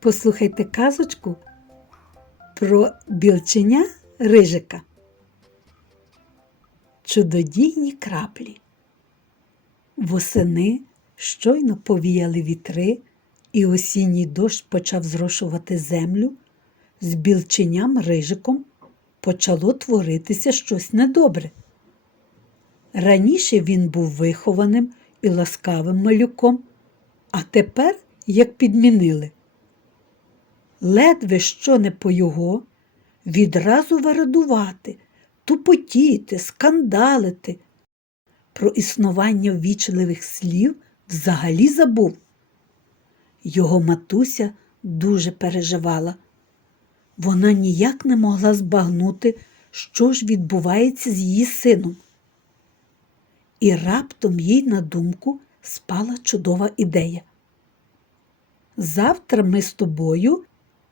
Послухайте казочку про білченя рижика. Чудодійні краплі. Восени щойно повіяли вітри, і осінній дощ почав зрошувати землю. З білченям рижиком почало творитися щось недобре. Раніше він був вихованим і ласкавим малюком, а тепер як підмінили. Ледве що не по його, відразу вирадувати, тупотіти, скандалити. Про існування ввічливих слів взагалі забув. Його матуся дуже переживала. Вона ніяк не могла збагнути, що ж відбувається з її сином. І раптом їй на думку спала чудова ідея. Завтра ми з тобою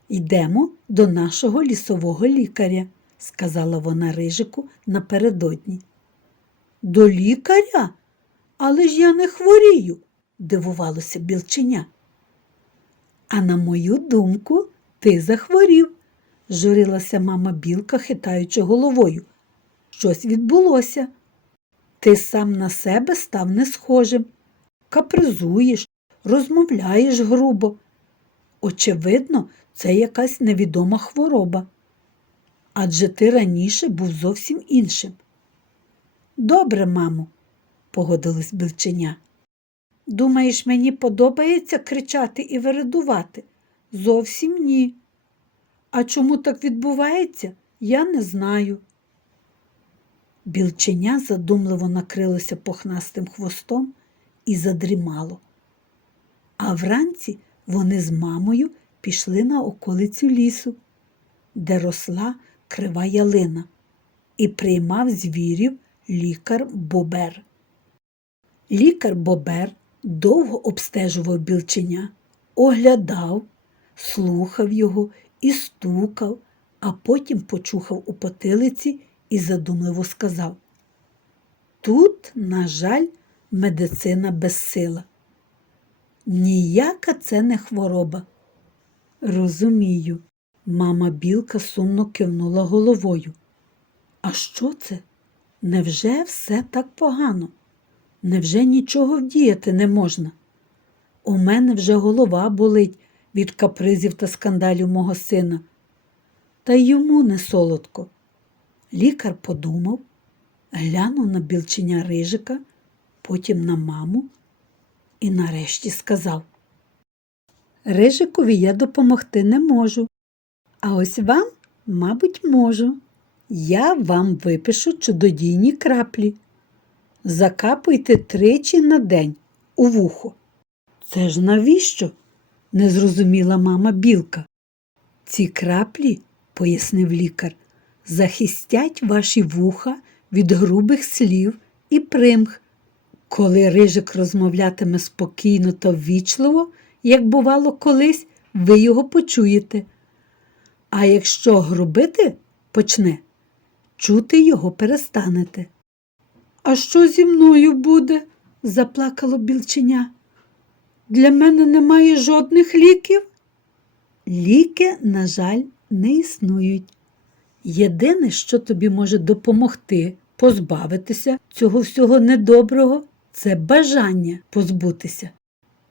йдемо до нашого лісового лікаря, сказала вона рижику напередодні. До лікаря? Але ж я не хворію, дивувалося білченя. А на мою думку, ти захворів, журилася мама білка, хитаючи головою. Щось відбулося. Ти сам на себе став не схожим, капризуєш, розмовляєш грубо. Очевидно, це якась невідома хвороба. Адже ти раніше був зовсім іншим. Добре, мамо, погодилась білченя. Думаєш, мені подобається кричати і вередувати? Зовсім ні. А чому так відбувається, я не знаю. Білченя задумливо накрилося похнастим хвостом і задрімало. А вранці вони з мамою пішли на околицю лісу, де росла крива ялина, і приймав звірів лікар Бобер. Лікар Бобер довго обстежував білченя, оглядав, слухав його і стукав, а потім почухав у потилиці і задумливо сказав Тут, на жаль, медицина безсила. Ніяка це не хвороба. Розумію, мама білка сумно кивнула головою. А що це? Невже все так погано? Невже нічого вдіяти не можна? У мене вже голова болить від капризів та скандалів мого сина. Та й йому не солодко. Лікар подумав, глянув на білченя рижика, потім на маму і нарешті сказав Рижикові я допомогти не можу, а ось вам, мабуть, можу. Я вам випишу чудодійні краплі. Закапуйте тричі на день у вухо. Це ж навіщо? Не зрозуміла мама білка. Ці краплі, пояснив лікар, захистять ваші вуха від грубих слів і примх. Коли рижик розмовлятиме спокійно та ввічливо, як бувало колись, ви його почуєте. А якщо грубити почне, чути його перестанете. А що зі мною буде? заплакало білченя. Для мене немає жодних ліків. Ліки, на жаль, не існують. Єдине, що тобі може допомогти позбавитися цього всього недоброго, це бажання позбутися.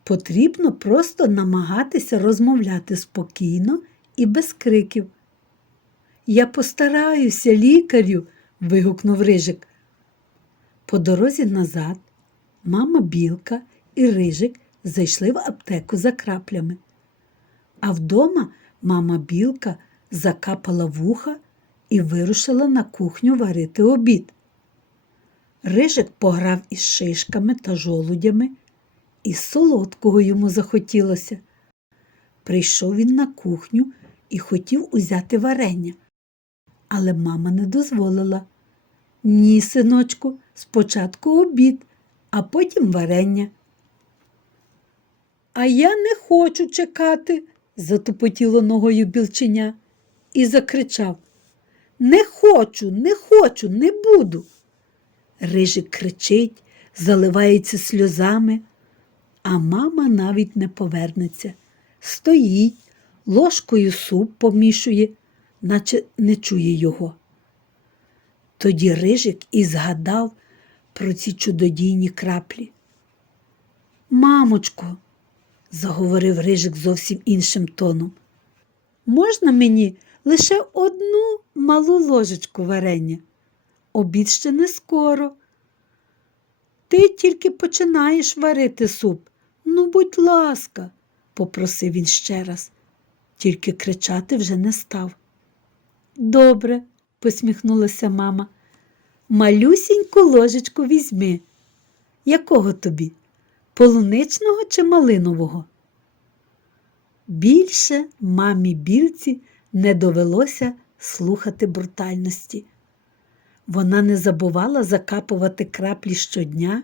Потрібно просто намагатися розмовляти спокійно і без криків. Я постараюся, лікарю. вигукнув Рижик. По дорозі назад мама білка і Рижик зайшли в аптеку за краплями. А вдома мама білка закапала вуха і вирушила на кухню варити обід. Рижик пограв із шишками та жолудями, і солодкого йому захотілося. Прийшов він на кухню і хотів узяти варення, але мама не дозволила. Ні, синочку, спочатку обід, а потім варення. А я не хочу чекати, затупотіло ногою білченя і закричав Не хочу, не хочу, не буду. Рижик кричить, заливається сльозами, а мама навіть не повернеться. Стоїть, ложкою суп помішує, наче не чує його. Тоді Рижик і згадав про ці чудодійні краплі. Мамочко, заговорив Рижик зовсім іншим тоном, можна мені лише одну малу ложечку варення? Обід ще не скоро. Ти тільки починаєш варити суп. Ну, будь ласка, попросив він ще раз, тільки кричати вже не став. Добре, посміхнулася мама. Малюсіньку ложечку візьми. Якого тобі? Полуничного чи малинового? Більше мамі білці не довелося слухати брутальності. Вона не забувала закапувати краплі щодня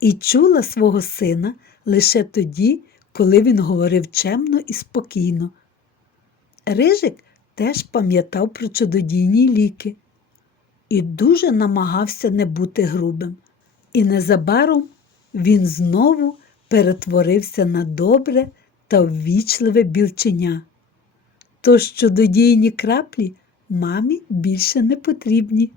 і чула свого сина лише тоді, коли він говорив чемно і спокійно. Рижик теж пам'ятав про чудодійні ліки і дуже намагався не бути грубим. І незабаром він знову перетворився на добре та ввічливе білченя. Тож чудодійні краплі мамі більше не потрібні.